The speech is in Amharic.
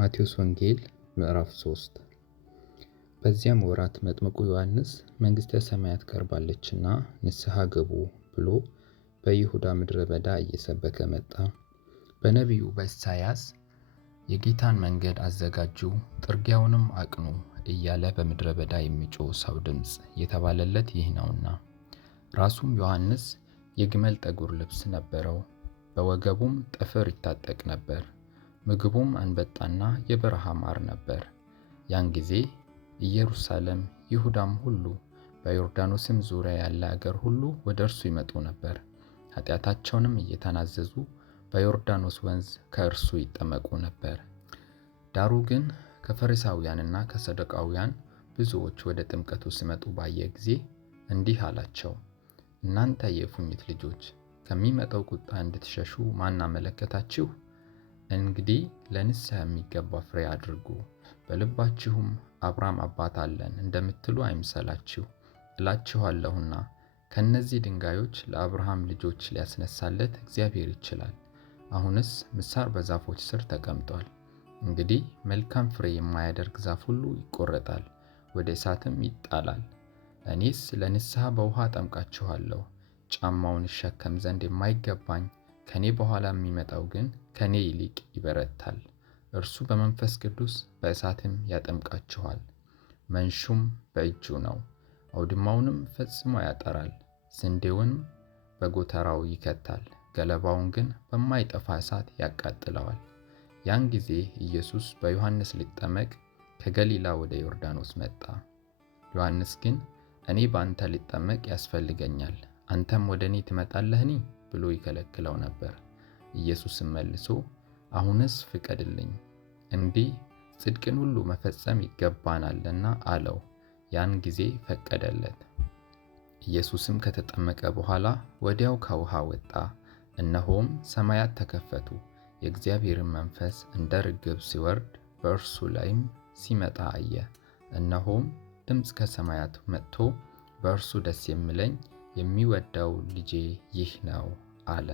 ማቴዎስ ወንጌል ምዕራፍ 3 በዚያም ወራት መጥምቁ ዮሐንስ መንግሥተ ሰማያት ቀርባለችና ንስሐ ግቡ ብሎ በይሁዳ ምድረ በዳ እየሰበከ መጣ። በነቢዩ በኢሳይያስ የጌታን መንገድ አዘጋጁ፣ ጥርጊያውንም አቅኑ እያለ በምድረ በዳ የሚጮህ ሰው ድምፅ የተባለለት ይህ ነውና። ራሱም ዮሐንስ የግመል ጠጉር ልብስ ነበረው፣ በወገቡም ጠፍር ይታጠቅ ነበር። ምግቡም አንበጣና የበረሃ ማር ነበር። ያን ጊዜ ኢየሩሳሌም፣ ይሁዳም ሁሉ በዮርዳኖስም ዙሪያ ያለ አገር ሁሉ ወደ እርሱ ይመጡ ነበር። ኃጢአታቸውንም እየተናዘዙ በዮርዳኖስ ወንዝ ከእርሱ ይጠመቁ ነበር። ዳሩ ግን ከፈሪሳውያንና ከሰዱቃውያን ብዙዎች ወደ ጥምቀቱ ሲመጡ ባየ ጊዜ እንዲህ አላቸው፣ እናንተ የእፉኝት ልጆች፣ ከሚመጣው ቁጣ እንድትሸሹ ማን አመለከታችሁ? እንግዲህ ለንስሐ የሚገባ ፍሬ አድርጉ። በልባችሁም አብርሃም አባት አለን እንደምትሉ አይምሰላችሁ። እላችኋለሁና ከእነዚህ ድንጋዮች ለአብርሃም ልጆች ሊያስነሳለት እግዚአብሔር ይችላል። አሁንስ ምሳር በዛፎች ስር ተቀምጧል። እንግዲህ መልካም ፍሬ የማያደርግ ዛፍ ሁሉ ይቆረጣል፣ ወደ እሳትም ይጣላል። እኔስ ለንስሐ በውሃ አጠምቃችኋለሁ። ጫማውን እሸከም ዘንድ የማይገባኝ ከኔ በኋላ የሚመጣው ግን ከኔ ይልቅ ይበረታል። እርሱ በመንፈስ ቅዱስ በእሳትም ያጠምቃችኋል። መንሹም በእጁ ነው፣ አውድማውንም ፈጽሞ ያጠራል፣ ስንዴውንም በጎተራው ይከታል፣ ገለባውን ግን በማይጠፋ እሳት ያቃጥለዋል። ያን ጊዜ ኢየሱስ በዮሐንስ ሊጠመቅ ከገሊላ ወደ ዮርዳኖስ መጣ። ዮሐንስ ግን እኔ በአንተ ልጠመቅ ያስፈልገኛል፣ አንተም ወደ እኔ ትመጣለህኒ ብሎ ይከለክለው ነበር። ኢየሱስም መልሶ አሁንስ ፍቀድልኝ፣ እንዲህ ጽድቅን ሁሉ መፈጸም ይገባናልና አለው። ያን ጊዜ ፈቀደለት። ኢየሱስም ከተጠመቀ በኋላ ወዲያው ከውሃ ወጣ። እነሆም ሰማያት ተከፈቱ፣ የእግዚአብሔርን መንፈስ እንደ ርግብ ሲወርድ በእርሱ ላይም ሲመጣ አየ። እነሆም ድምፅ ከሰማያት መጥቶ በእርሱ ደስ የሚለኝ የሚወደው ልጄ ይህ ነው አለ።